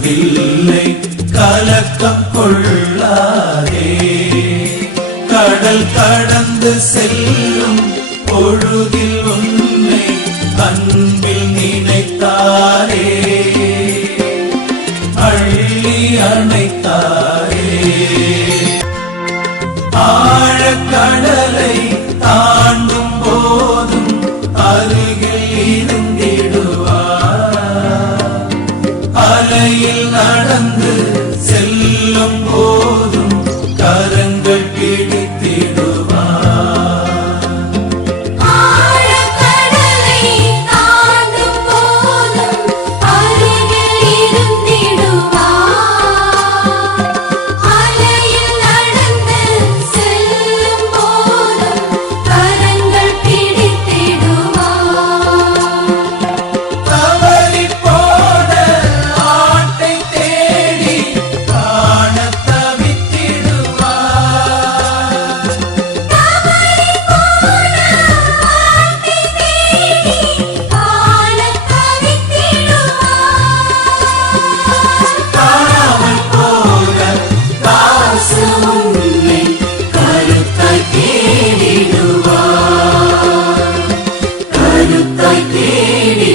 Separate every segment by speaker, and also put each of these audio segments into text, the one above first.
Speaker 1: மனதில்லை கலக்கம் கொள்ளாதே. கடல் கடந்து செல்லும் பொழுதில் உன்னை அன்பில் நினைத்தாரே. அள்ளி அணைத்தாரே. ஆழக்கடலை பாதையில் நடந்து செல்லும் போ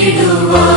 Speaker 1: Emmanuel.